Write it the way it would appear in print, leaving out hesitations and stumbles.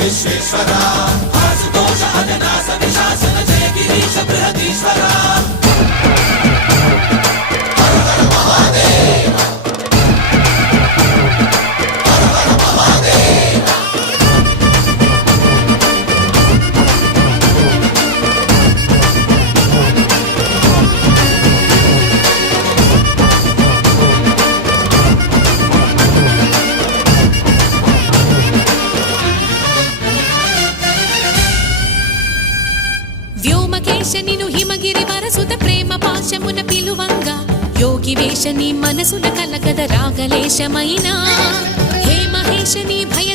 విశ్వేశ్వరా ఆశుతోష అజనాస విశాసన జయ గిరీశ బృహదీశ్వరా వ్యోమకేశనిను హిమగిరి వరసుత ప్రేమ పాశమున పిలువంగా యోగి వేషని మనసున కలకద రాగలేశమైనా హే మహేశని భయ